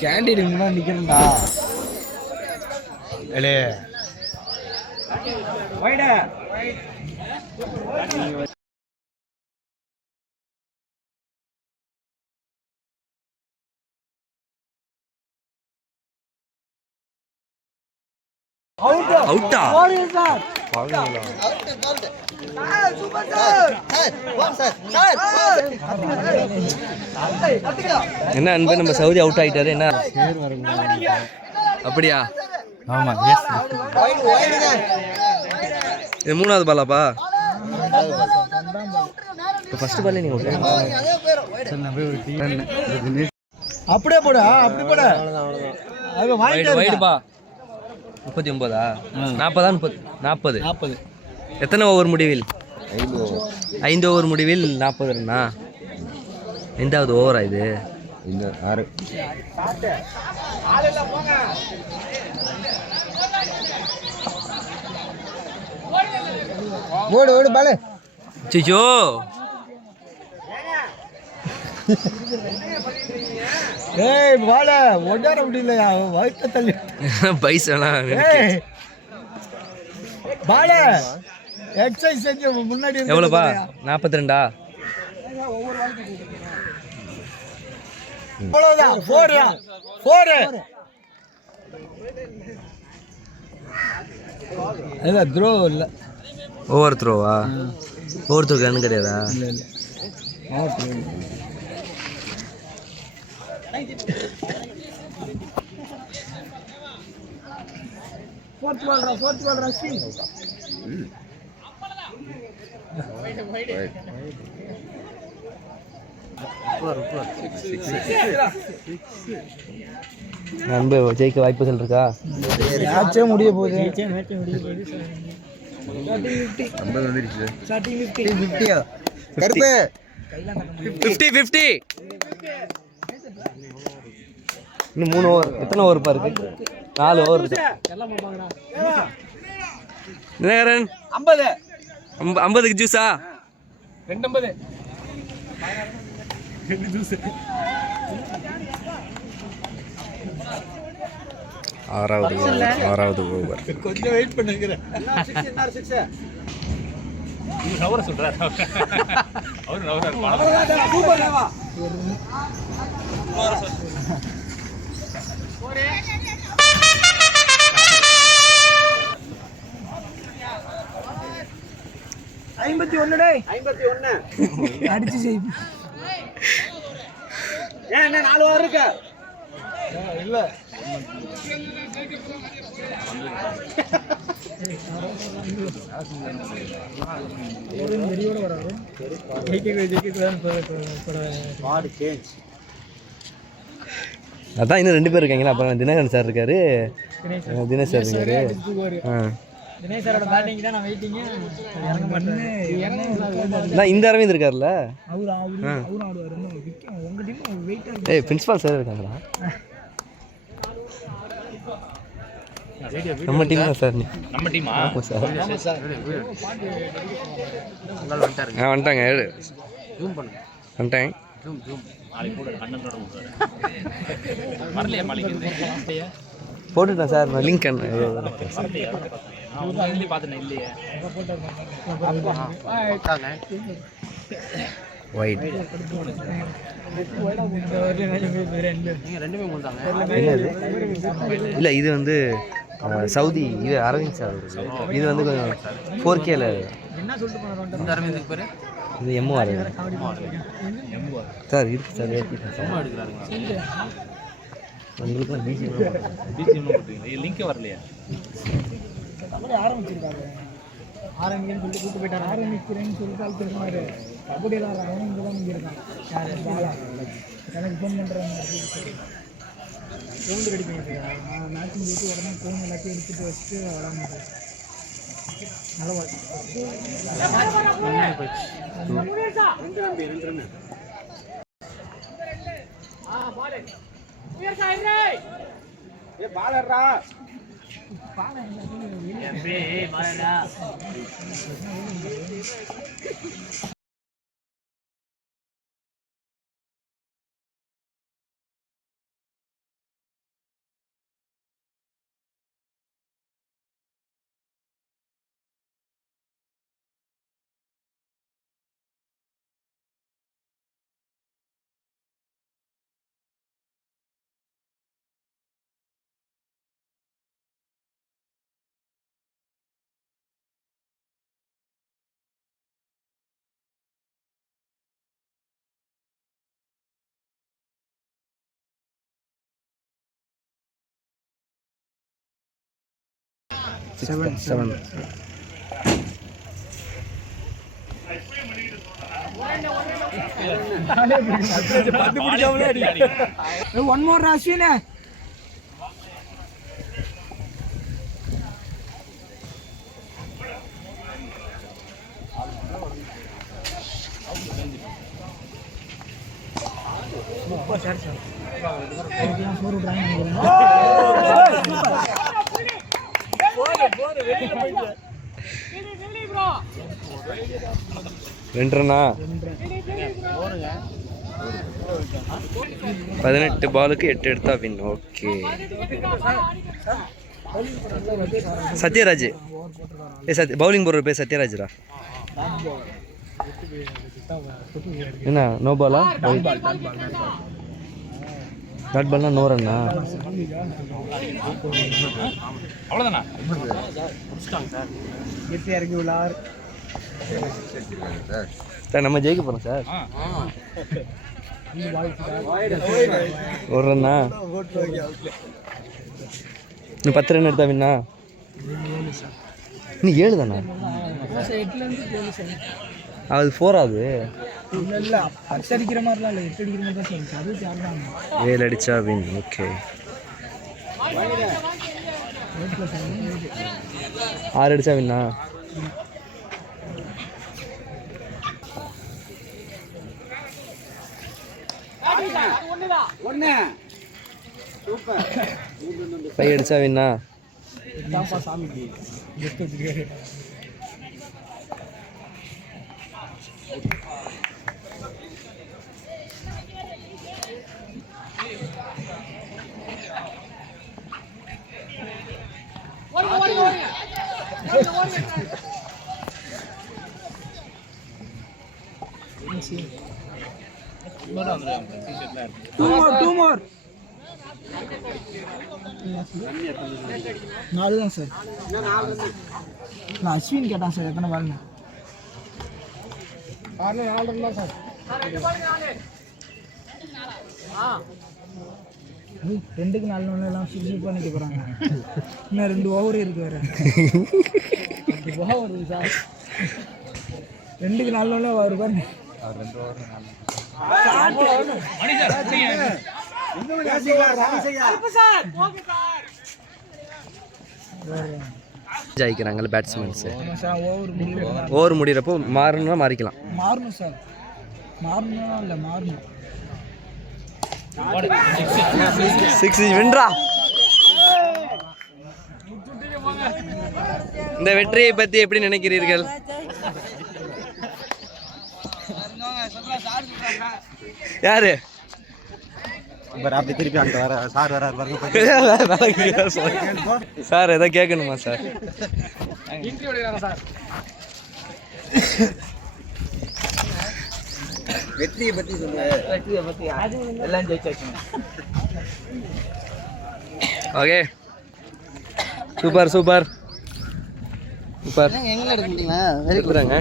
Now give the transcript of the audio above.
Canteen முன்னாடி நிக்கிறேன்டா. அவுட்டா என்ன அன்பு நம்ம சவுதி அவுட் ஆயிட்டாரு என்ன அப்படியா? ஆமா, இது மூணாவது பாலாப்பா? ஃபர்ஸ்ட் பால்ல நீங்க அப்படியே போடா, அப்படி போடா. வைடுப்பா. 39 40 40. எத்தனை ஓவர் முடிவில்? 5 ஓவர் முடிவில் 40 ரன்னா. எந்தாவது ஓவரா இது? 6. ஓடு ஓடு பாலே. சிச்சோ ஏய் பால ஓடார முடியலையா? வயிற்று தள்ளி பைசனா பால எக்ஸசைஸ் செஞ்சு முன்னாடி. எவ்வளோப்பா? 42. அவ்வளோதான். 4 இல்ல த்ரோ இல்ல. ஓவர் த்ரோவா? ஓவர் த்ரோ கண்ணு கிடையாதா? இல்ல இல்ல. फोर्थ बॉल रस्सी நண்பே ஜெயிக்க வாய்ப்புகள் இருக்கா? மேட்சே முடிய போகுது. 50 இன்னும் 3 ஓவர். எத்தனை ஓவர் பாருக்கு? 4 ஓவர். தினகரன் 50க்கு ஜூஸா? 250 ஜூஸ். ஆறாவது ஓவர். கொஞ்சம் வெயிட் பண்ணுங்க. அவர் சொல்றாரு. அடிச்சு செய். என்ன 4 ஓவர் இருக்கு? இல்ல அதான் இன்னும் 2 பேர் இருக்காங்களா? அப்புறம் தினகரன் சார் இருக்காரு, தினேஷ் சார் இருக்காரு. தினேஷ் சாரோட பேட்டிங் தான் நான் வெயிட்டிங். இந்த அரவிந்த் இருக்கார்ல, அவரு ஆடுவார். உங்க டீம் வெயிட்டா. ஏய் பிரின்சிபால் சார் இருக்காங்களா? நம்ம டீம் தான் சார். நம்ம டீமா? சார் வந்துட்டாங்க. வந்துட்டேன். போட்டுட்டேன் சார் லிங்க். ஒயிட் இல்லை, இது வந்து சவுதி. இது அரவிந்த் சார். இது வந்து கொஞ்சம் 4Kல. இது எம்ஓஆர் சார். இருக்கு சார். உங்களுக்குலாம் லிங்க் வரலையா? ஆரம்பிச்சிருக்காங்க. ஆரம்பிக்கன்னு சொல்லிட்டு கூப்பிட்டு போயிட்டார். ஆரம்பிக்கிறேன்னு சொல்லிட்டு அழுத்திருக்காரு. கபடி விளாட்றாங்க. இங்கே தான் இங்கே இருக்கான். எனக்கு ஃபோன் பண்ணுறாங்க. ரவுண்டு ரெடி பண்ணிட்டுருக்காங்க. நான் மேட்சிங் போயிட்டு உடனே ஃபோன் எல்லாத்தையும் எடுத்துகிட்டு வச்சுட்டு விளாட்றது. நல்ல போயிடுச்சு. 7. One more, Ashwin. ரெண்டரண்ணா 18 பாலுக்கு 8 எடுத்தா வின். ஓகே சத்யராஜ் பவுலிங் போடுற பேர் சத்யராஜ்ரா. என்ன நோ பாலா? டாட் பால்னா நோ ரன்னா? அவ்வளோதானா? சார் நம்ம ஜெயிக்க போகிறோம் சார். ஒரு ரன்னா இன்னும் 10 ரன் எடுத்தா வின்னா? இன்னும் 7 தானே? அது 4 ஆகுது. 7 அடிச்சா வின். ஓகே 6 அடிச்சா வின்னா? ஃபைவ் அடிச்சா வின்னா? Two more. 4 தான் சார். நான் அஸ்வின் கேட்டான் சார் எத்தனை பால்னு. 4 ரன் தான் சார். 2க்கு 4 ரன் எல்லாம் ஃபினிஷ் பண்ணிட்டு போறாங்க. இன்னும் 2 ஓவர் இருக்கு வேற. Over sir. 2க்கு 4 ரன் ஓவர் பாருங்க. 2 ஓவர் 4. ஜெயிக்கிறாங்கல்ல பேட்ஸ்மேன்ஸு. ஓவர் முடிகிறப்போ மாறணும்னா மாறிக்கலாம். மாறணும் சார். மாறணும் இல்லை மாறணும். 6 வின்ரா. இந்த வெற்றியை பற்றி எப்படி நினைக்கிறீர்கள்? யாரு திருப்பி அங்கே வர சார் வர சார் எதாவது கேட்கணுமா சார்? வெற்றியை பற்றி சொல்லுவேன். வெற்றியை பற்றி எல்லாம் ஜெயிச்சாச்சு. Okay super super super. எங்கே எடுத்துட்டீங்களா? வெரி குட்ங்க.